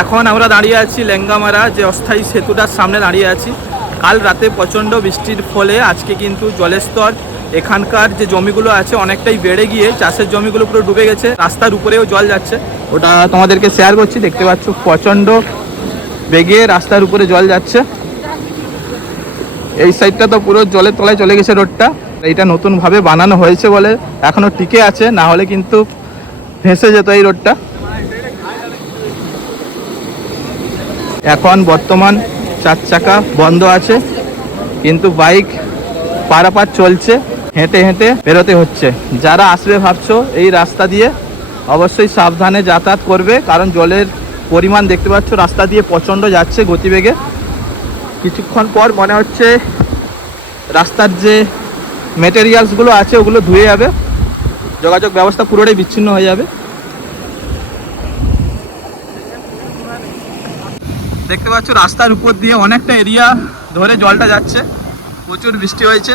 এখন আমরা দাঁড়িয়ে আছি লেঙ্গামারা যে অস্থায়ী সেতুটার সামনে দাঁড়িয়ে আছি। কাল রাতে প্রচণ্ড বৃষ্টির ফলে আজকে কিন্তু জলের স্তর এখানকার যে জমিগুলো আছে অনেকটাই বেড়ে গিয়ে চাষের জমিগুলো পুরো ডুবে গেছে, রাস্তার উপরেও জল যাচ্ছে। ওটা তোমাদেরকে শেয়ার করছি, দেখতে পাচ্ছ প্রচণ্ড বেগে রাস্তার উপরে জল যাচ্ছে। এই সাইডটা তো পুরো জলের তলায় চলে গেছে রোডটা। এইটা নতুনভাবে বানানো হয়েছে বলে এখনও টিকে আছে, না হলে কিন্তু ভেসে যেত এই রোডটা। এখন বর্তমান 4 চাকা বন্ধ আছে, কিন্তু বাইক পারাপার চলছে, হেঁটে হেঁটে বেরোতে হচ্ছে। যারা আসবে ভাবছো এই রাস্তা দিয়ে অবশ্যই সাবধানে যাতায়াত করবে, কারণ জলের পরিমাণ দেখতে পাচ্ছ রাস্তা দিয়ে প্রচণ্ড যাচ্ছে গতিবেগে। কিছুক্ষণ পর মনে হচ্ছে রাস্তার যে মেটেরিয়ালসগুলো আছে ওগুলো ধুয়ে যাবে, যোগাযোগ ব্যবস্থা পুরোটাই বিচ্ছিন্ন হয়ে যাবে। দেখতে পাচ্ছ রাস্তার উপর দিয়ে অনেকটা এরিয়া ধরে জলটা যাচ্ছে, প্রচুর বৃষ্টি হয়েছে,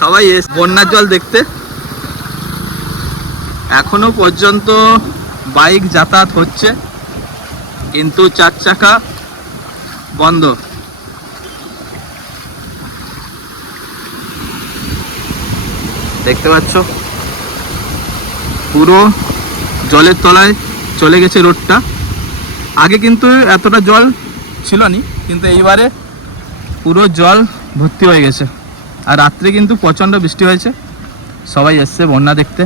সবাই বন্যার জল দেখতে। এখনো পর্যন্ত বাইক যাতায়াত হচ্ছে, কিন্তু 4 চাকা বন্ধ। দেখতে পাচ্ছ পুরো জলের তলায় চলে গেছে রোডটা। আগে কিন্তু এতটা জল ছিল না, কিন্তু এইবারে পুরো জল ভর্তি হয়ে গেছে। আর রাত্রে কিন্তু প্রচণ্ড বৃষ্টি হয়েছে, সবাই এসছে বন্যা দেখতে।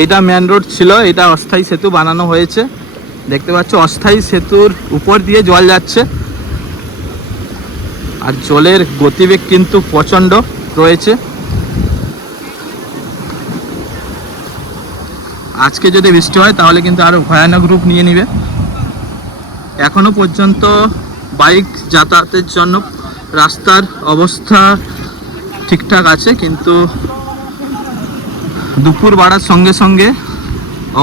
এইটা মেন রোড ছিল, এটা অস্থায়ী সেতু বানানো হয়েছে। দেখতে পাচ্ছ অস্থায়ী সেতুর উপর দিয়ে জল যাচ্ছে, আর জলের গতিবেগ কিন্তু প্রচণ্ড রয়েছে। আজকে যদি বৃষ্টি হয় তাহলে কিন্তু আরো ভয়ানক রূপ নিয়ে নেবে। এখনো পর্যন্ত বাইক যাতায়াতের জন্য রাস্তার অবস্থা ঠিকঠাক আছে, কিন্তু দুপুর বাড়ার সঙ্গে সঙ্গে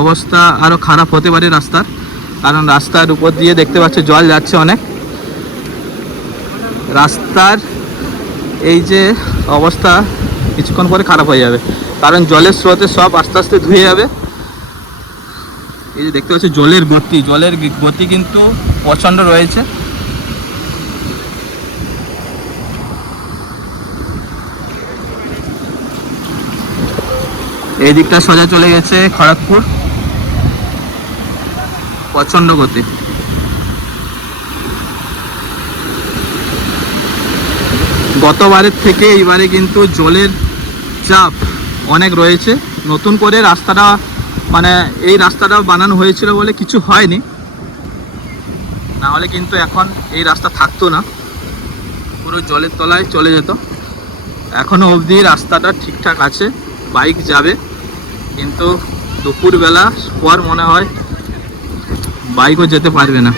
অবস্থা আরো খারাপ হতে পারে রাস্তার, কারণ রাস্তার উপর দিয়ে দেখতে পাচ্ছ জল যাচ্ছে অনেক। রাস্তার এই যে অবস্থা কিছুক্ষণ পরে খারাপ হয়ে যাবে, কারণ জলের স্রোতে সব আস্তে আস্তে ধুয়ে যাবে। এই যে দেখতে পাচ্ছ জলের গতি কিন্তু প্রচণ্ড রয়েছে। এই দিকটা সোজা চলে গেছে খড়গপুর, প্রচণ্ড গতি। গতবারের থেকে এইবারে কিন্তু জলের চাপ অনেক রয়েছে। নতুন করে রাস্তাটা মানে এই রাস্তাটা বানানো হয়েছিল বলে কিছু হয়নি, না হলে কিন্তু এখন এই রাস্তা থাকতো না, পুরো জলের তলায় চলে যেত। এখনো অবধি রাস্তাটা ঠিকঠাক আছে, বাইক যাবে, কিন্তু দুপুরবেলা পর মনে হয় বাইকও যেতে পারবে না।